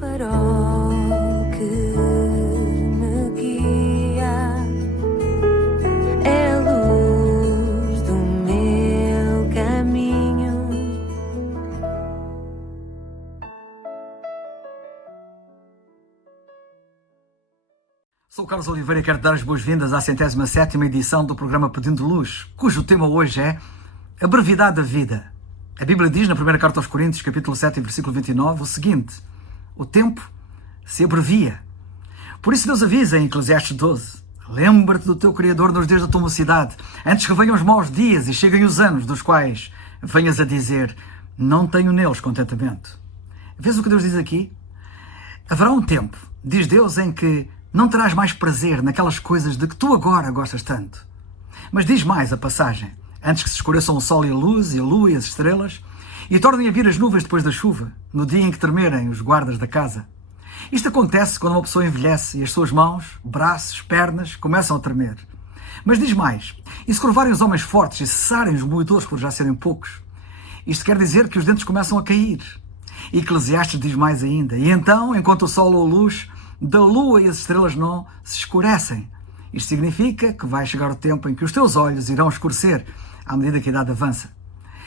farol que me guia, é a luz do meu caminho. Sou o Carlos Oliveira e quero dar as boas-vindas à 107ª edição do programa Pedindo Luz, cujo tema hoje é a brevidade da vida. A Bíblia diz na primeira carta aos Coríntios, capítulo 7, versículo 29, o seguinte: o tempo se abrevia. Por isso Deus avisa em Eclesiastes 12: lembra-te do teu Criador nos dias da tua mocidade, antes que venham os maus dias e cheguem os anos dos quais venhas a dizer: não tenho neles contentamento. Vês o que Deus diz aqui? Haverá um tempo, diz Deus, em que não terás mais prazer naquelas coisas de que tu agora gostas tanto. Mas diz mais a passagem: antes que se escureçam o sol e a lua e as estrelas, e tornem a vir as nuvens depois da chuva, no dia em que tremerem os guardas da casa. Isto acontece quando uma pessoa envelhece e as suas mãos, braços, pernas começam a tremer. Mas diz mais: e se curvarem os homens fortes e cessarem os moedores por já serem poucos? Isto quer dizer que os dentes começam a cair. E Eclesiastes diz mais ainda: e então, enquanto o sol ou a luz da lua e as estrelas não se escurecem, isto significa que vai chegar o tempo em que os teus olhos irão escurecer à medida que a idade avança.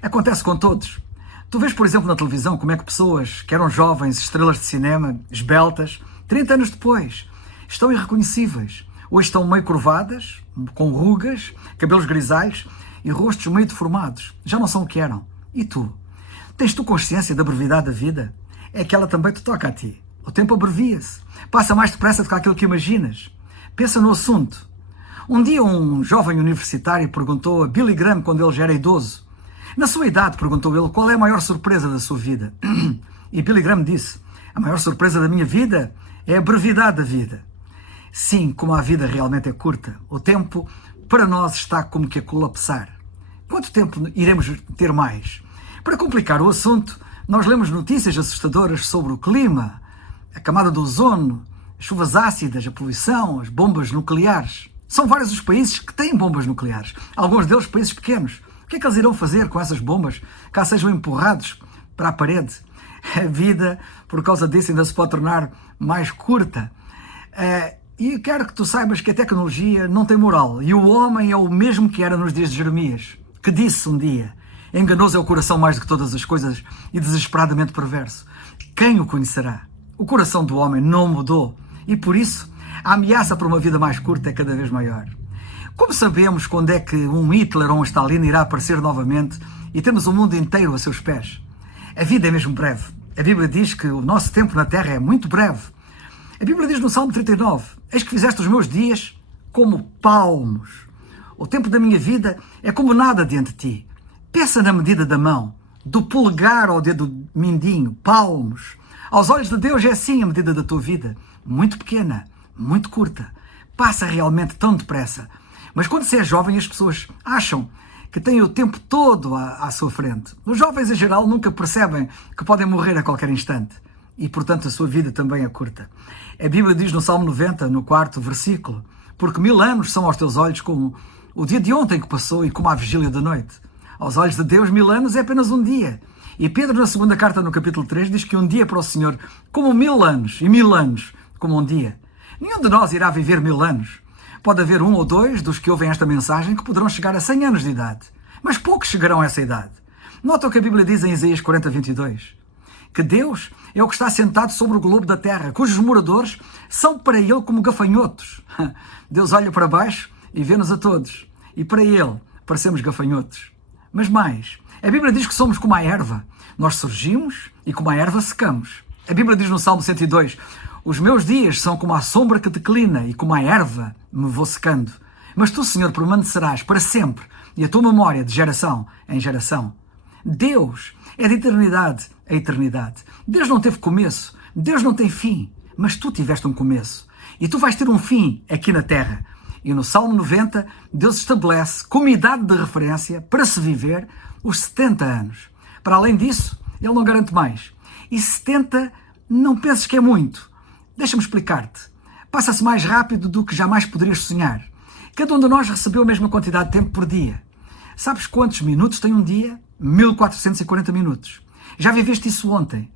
Acontece com todos. Tu vês, por exemplo, na televisão como é que pessoas que eram jovens, estrelas de cinema, esbeltas, 30 anos depois, estão irreconhecíveis. Hoje estão meio curvadas, com rugas, cabelos grisalhos e rostos meio deformados. Já não são o que eram. E tu? Tens tu consciência da brevidade da vida? É que ela também te toca a ti. O tempo abrevia-se. Passa mais depressa do que aquilo que imaginas. Pensa no assunto. Um dia um jovem universitário perguntou a Billy Graham quando ele já era idoso. Na sua idade, perguntou ele, qual é a maior surpresa da sua vida? E Billy Graham disse: a maior surpresa da minha vida é a brevidade da vida. Sim, como a vida realmente é curta. O tempo para nós está como que a colapsar. Quanto tempo iremos ter mais? Para complicar o assunto, nós lemos notícias assustadoras sobre o clima, a camada do ozono, as chuvas ácidas, a poluição, as bombas nucleares. São vários os países que têm bombas nucleares. Alguns deles países pequenos. O que é que eles irão fazer com essas bombas, caso sejam empurrados para a parede? A vida, por causa disso, ainda se pode tornar mais curta. E quero que tu saibas que a tecnologia não tem moral. E o homem é o mesmo que era nos dias de Jeremias, que disse um dia: enganoso é o coração mais do que todas as coisas e desesperadamente perverso. Quem o conhecerá? O coração do homem não mudou e, por isso, a ameaça por uma vida mais curta é cada vez maior. Como sabemos quando é que um Hitler ou um Stalin irá aparecer novamente e temos o mundo inteiro a seus pés? A vida é mesmo breve. A Bíblia diz que o nosso tempo na Terra é muito breve. A Bíblia diz no Salmo 39: eis que fizeste os meus dias como palmos. O tempo da minha vida é como nada diante de ti. Pensa na medida da mão, do polegar ao dedo mindinho, palmos. Aos olhos de Deus é assim a medida da tua vida. Muito pequena, muito curta. Passa realmente tão depressa. Mas quando se é jovem, as pessoas acham que têm o tempo todo à sua frente. Os jovens, em geral, nunca percebem que podem morrer a qualquer instante. E, portanto, a sua vida também é curta. A Bíblia diz no Salmo 90, no 4º versículo: porque 1000 anos são aos teus olhos como o dia de ontem que passou e como a vigília da noite. Aos olhos de Deus, 1000 anos é apenas um dia. E Pedro, na segunda carta, no capítulo 3, diz que um dia para o Senhor como 1000 anos, e 1000 anos como um dia. Nenhum de nós irá viver 1000 anos. Pode haver um ou dois dos que ouvem esta mensagem que poderão chegar a 100 anos de idade. Mas poucos chegarão a essa idade. Nota o que a Bíblia diz em Isaías 40, 22. Que Deus é o que está sentado sobre o globo da terra, cujos moradores são para Ele como gafanhotos. Deus olha para baixo e vê-nos a todos. E para Ele parecemos gafanhotos. Mas mais, a Bíblia diz que somos como a erva. Nós surgimos e como a erva secamos. A Bíblia diz no Salmo 102: os meus dias são como a sombra que declina e como a erva me vou secando. Mas tu, Senhor, permanecerás para sempre e a tua memória de geração em geração. Deus é de eternidade a eternidade. Deus não teve começo, Deus não tem fim, mas tu tiveste um começo. E tu vais ter um fim aqui na terra. E no Salmo 90, Deus estabelece como idade de referência para se viver os 70 anos. Para além disso, Ele não garante mais. E 70, não penses que é muito. Deixa-me explicar-te. Passa-se mais rápido do que jamais poderias sonhar. Cada um de nós recebeu a mesma quantidade de tempo por dia. Sabes quantos minutos tem um dia? 1440 minutos. Já viveste isso ontem.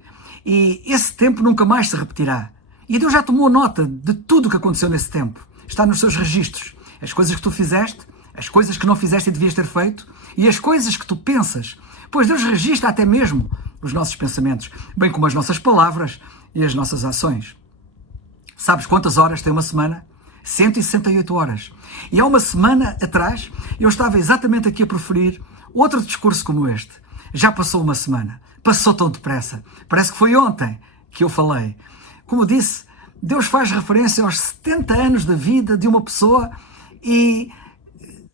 E esse tempo nunca mais se repetirá. E Deus já tomou nota de tudo o que aconteceu nesse tempo. Está nos seus registros. As coisas que tu fizeste, as coisas que não fizeste e devias ter feito, e as coisas que tu pensas. Pois Deus registra até mesmo os nossos pensamentos, bem como as nossas palavras e as nossas ações. Sabes quantas horas tem uma semana? 168 horas. E há uma semana atrás, eu estava exatamente aqui a proferir outro discurso como este. Já passou uma semana. Passou tão depressa. Parece que foi ontem que eu falei. Como disse, Deus faz referência aos 70 anos da vida de uma pessoa e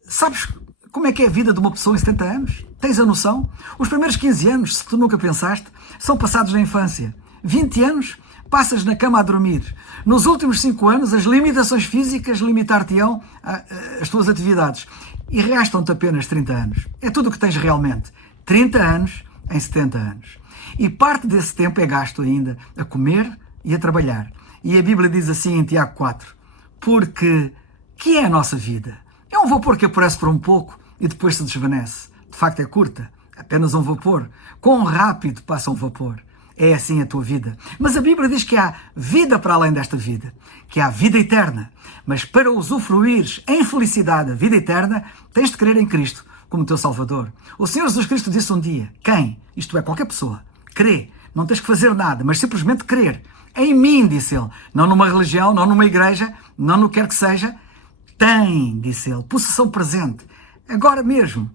sabes como é que é a vida de uma pessoa em 70 anos? Tens a noção? Os primeiros 15 anos, se tu nunca pensaste, são passados na infância. 20 anos, passas na cama a dormir. Nos últimos 5 anos, as limitações físicas limitar-te-ão as tuas atividades. E restam-te apenas 30 anos. É tudo o que tens realmente. 30 anos em 70 anos. E parte desse tempo é gasto ainda a comer e a trabalhar. E a Bíblia diz assim em Tiago 4, porque que é a nossa vida? É um vapor que aparece por um pouco e depois se desvanece. De facto é curta, apenas um vapor. Quão rápido passa um vapor. É assim a tua vida. Mas a Bíblia diz que há vida para além desta vida, que há vida eterna. Mas para usufruires em felicidade a vida eterna, tens de crer em Cristo como teu Salvador. O Senhor Jesus Cristo disse um dia, quem? Isto é, qualquer pessoa, crê. Não tens que fazer nada, mas simplesmente crer. Em mim, disse ele. Não numa religião, não numa igreja, não no que quer que seja. Tem, disse ele, possessão presente, agora mesmo,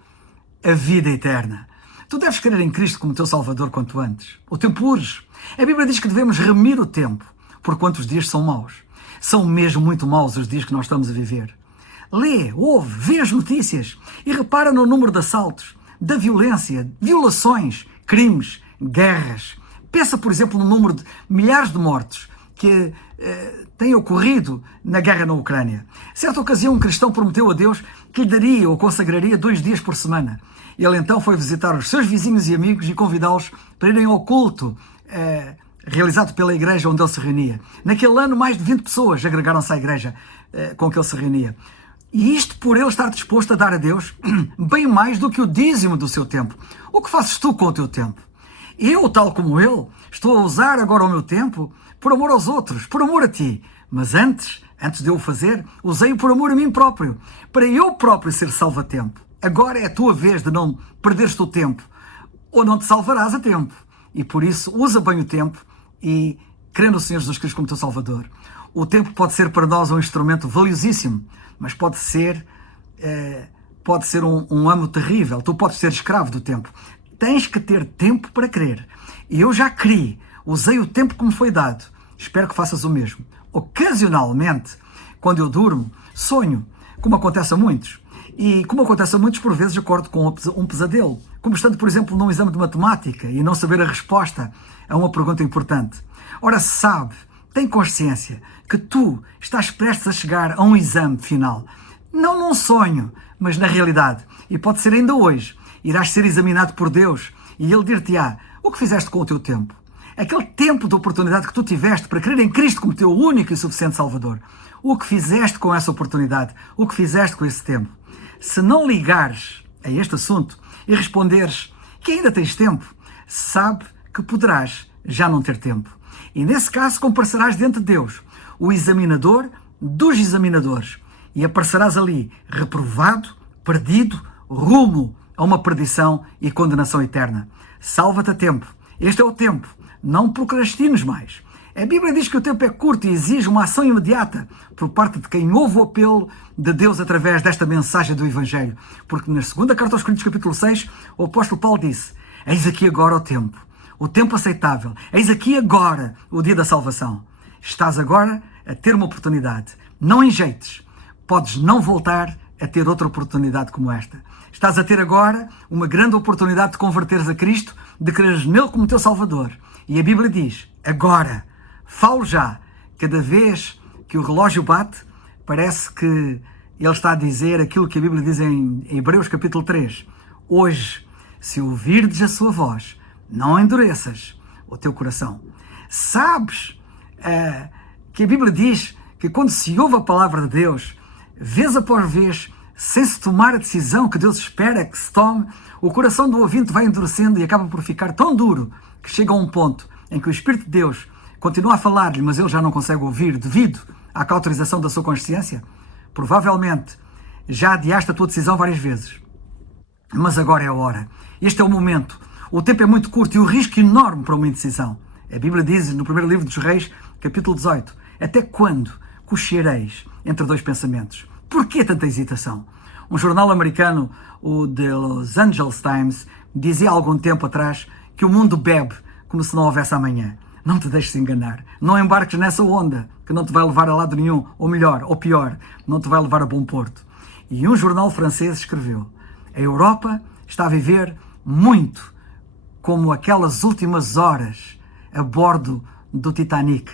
a vida eterna. Tu deves crer em Cristo como teu Salvador quanto antes. O tempo urge. A Bíblia diz que devemos remir o tempo, porquanto os dias são maus. São mesmo muito maus os dias que nós estamos a viver. Lê, ouve, vê as notícias e repara no número de assaltos, da violência, violações, crimes, guerras. Pensa, por exemplo, no número de milhares de mortos que têm ocorrido na guerra na Ucrânia. Certa ocasião, um cristão prometeu a Deus que lhe daria ou consagraria 2 dias por semana. Ele então foi visitar os seus vizinhos e amigos e convidá-los para irem ao culto realizado pela igreja onde ele se reunia. Naquele ano, mais de 20 pessoas agregaram-se à igreja com que ele se reunia. E isto por ele estar disposto a dar a Deus bem mais do que o dízimo do seu tempo. O que fazes tu com o teu tempo? Eu, tal como ele, estou a usar agora o meu tempo por amor aos outros, por amor a ti. Mas antes de eu o fazer, usei-o por amor a mim próprio, para eu próprio ser salva-tempo. Agora é a tua vez de não perderes o tempo, ou não te salvarás a tempo. E por isso, usa bem o tempo e crê no Senhor Jesus Cristo como teu Salvador. O tempo pode ser para nós um instrumento valiosíssimo, mas pode ser um amo terrível. Tu podes ser escravo do tempo. Tens que ter tempo para crer. E eu já criei, usei o tempo que me foi dado. Espero que faças o mesmo. Ocasionalmente, quando eu durmo, sonho, como acontece a muitos. E como acontece a muitos, por vezes acordo com um pesadelo. Como estando, por exemplo, num exame de matemática e não saber a resposta a uma pergunta importante. Ora, sabe, tem consciência que tu estás prestes a chegar a um exame final. Não num sonho, mas na realidade. E pode ser ainda hoje. Irás ser examinado por Deus e Ele dir-te-á o que fizeste com o teu tempo. Aquele tempo de oportunidade que tu tiveste para crer em Cristo como teu único e suficiente Salvador. O que fizeste com essa oportunidade? O que fizeste com esse tempo? Se não ligares a este assunto e responderes que ainda tens tempo, sabe que poderás já não ter tempo. E nesse caso comparecerás diante de Deus, o examinador dos examinadores, e aparecerás ali reprovado, perdido, rumo a uma perdição e condenação eterna. Salva-te a tempo. Este é o tempo. Não procrastines mais. A Bíblia diz que o tempo é curto e exige uma ação imediata por parte de quem ouve o apelo de Deus através desta mensagem do Evangelho. Porque na segunda carta aos Coríntios, capítulo 6, o apóstolo Paulo disse: eis aqui agora o tempo aceitável. Eis aqui agora o dia da salvação. Estás agora a ter uma oportunidade. Não enjeites. Podes não voltar a ter outra oportunidade como esta. Estás a ter agora uma grande oportunidade de converteres a Cristo, de creres nele como teu Salvador. E a Bíblia diz, agora, falo já, cada vez que o relógio bate, parece que ele está a dizer aquilo que a Bíblia diz em Hebreus capítulo 3. Hoje, se ouvirdes a sua voz, não endureças o teu coração. Sabes que a Bíblia diz que quando se ouve a palavra de Deus, vez após vez, sem se tomar a decisão que Deus espera que se tome, o coração do ouvinte vai endurecendo e acaba por ficar tão duro que chega a um ponto em que o Espírito de Deus continua a falar-lhe, mas ele já não consegue ouvir devido à cauterização da sua consciência, provavelmente já adiaste a tua decisão várias vezes. Mas agora é a hora. Este é o momento. O tempo é muito curto e o risco enorme para uma indecisão. A Bíblia diz no primeiro livro dos Reis, capítulo 18, até quando cocheareis entre dois pensamentos? Porquê tanta hesitação? Um jornal americano, o The Los Angeles Times, dizia há algum tempo atrás que o mundo bebe como se não houvesse amanhã. Não te deixes enganar. Não embarques nessa onda que não te vai levar a lado nenhum, ou melhor, ou pior, não te vai levar a bom porto. E um jornal francês escreveu: a Europa está a viver muito como aquelas últimas horas a bordo do Titanic.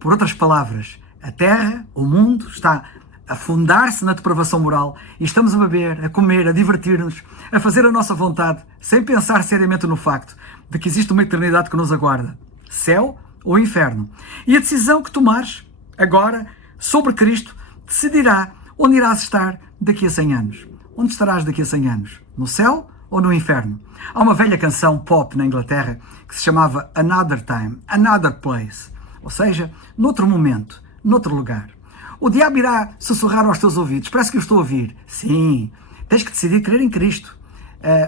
Por outras palavras, a Terra, o mundo, está a afundar-se na depravação moral e estamos a beber, a comer, a divertir-nos, a fazer a nossa vontade, sem pensar seriamente no facto de que existe uma eternidade que nos aguarda. Céu ou inferno. E a decisão que tomares agora sobre Cristo decidirá onde irás estar daqui a 100 anos. Onde estarás daqui a 100 anos? No céu ou no inferno? Há uma velha canção pop na Inglaterra que se chamava Another Time, Another Place. Ou seja, noutro momento, noutro lugar. O diabo irá sussurrar aos teus ouvidos. Parece que eu estou a ouvir. Sim, tens que decidir crer em Cristo.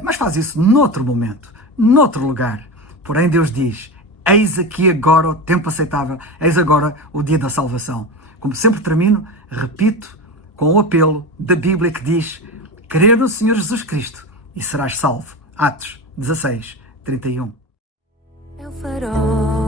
Mas faz isso noutro momento, noutro lugar. Porém Deus diz: eis aqui agora o tempo aceitável, eis agora o dia da salvação. Como sempre termino, repito, com o apelo da Bíblia que diz: crer no Senhor Jesus Cristo e serás salvo. Atos 16, 31. É o farol